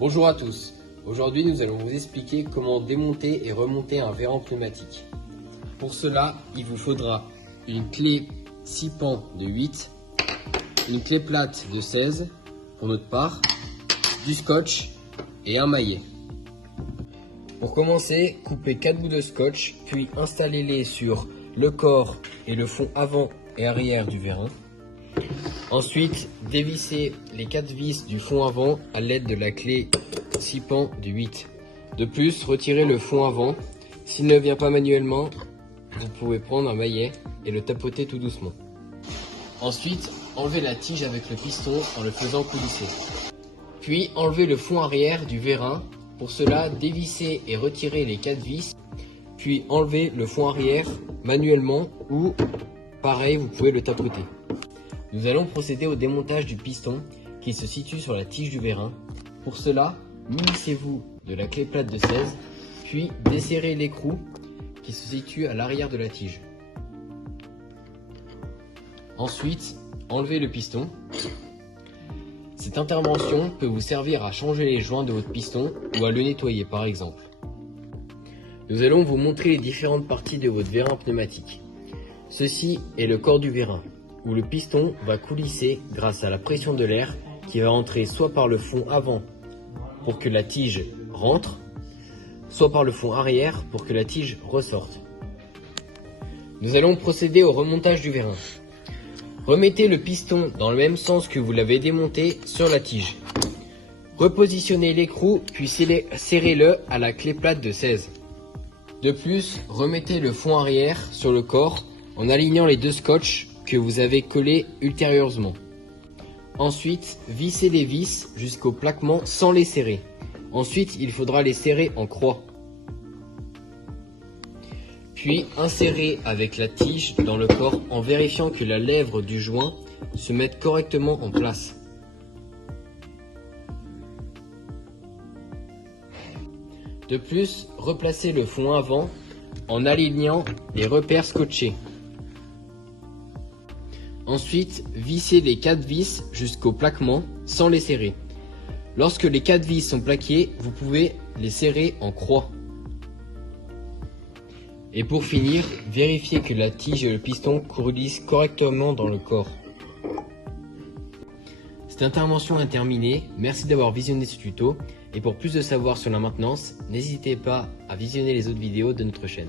Bonjour à tous, aujourd'hui nous allons vous expliquer comment démonter et remonter un véran pneumatique. Pour cela, il vous faudra une clé 6 pans de 8, une clé plate de 16 pour notre part, du scotch et un maillet. Pour commencer, coupez 4 bouts de scotch, puis installez-les sur le corps et le fond avant et arrière du vérin. Ensuite, dévissez les 4 vis du fond avant à l'aide de la clé 6 pans de 8. De plus, retirez le fond avant. S'il ne vient pas manuellement, vous pouvez prendre un maillet et le tapoter tout doucement. Ensuite, enlevez la tige avec le piston en le faisant coulisser. Puis, enlevez le fond arrière du vérin. Pour cela, dévissez et retirez les 4 vis. Puis, enlevez le fond arrière manuellement ou, pareil, vous pouvez le tapoter. Nous allons procéder au démontage du piston qui se situe sur la tige du vérin. Pour cela, munissez-vous de la clé plate de 16, puis desserrez l'écrou qui se situe à l'arrière de la tige. Ensuite, enlevez le piston. Cette intervention peut vous servir à changer les joints de votre piston ou à le nettoyer par exemple. Nous allons vous montrer les différentes parties de votre vérin pneumatique. Ceci est le corps du vérin, où le piston va coulisser grâce à la pression de l'air qui va rentrer soit par le fond avant pour que la tige rentre, soit par le fond arrière pour que la tige ressorte. Nous allons procéder au remontage du vérin. Remettez le piston dans le même sens que vous l'avez démonté sur la tige. Repositionnez l'écrou puis serrez-le à la clé plate de 16. De plus, remettez le fond arrière sur le corps en alignant les 2 scotch que vous avez collés ultérieurement. Ensuite, vissez les vis jusqu'au plaquement sans les serrer. Ensuite, il faudra les serrer en croix. Puis, insérez avec la tige dans le corps en vérifiant que la lèvre du joint se mette correctement en place. De plus, replacez le fond avant en alignant les repères scotchés. Ensuite, vissez les 4 vis jusqu'au plaquement sans les serrer. Lorsque les 4 vis sont plaquées, vous pouvez les serrer en croix. Et pour finir, vérifiez que la tige et le piston coulissent correctement dans le corps. Cette intervention est terminée, merci d'avoir visionné ce tuto. Et pour plus de savoir sur la maintenance, n'hésitez pas à visionner les autres vidéos de notre chaîne.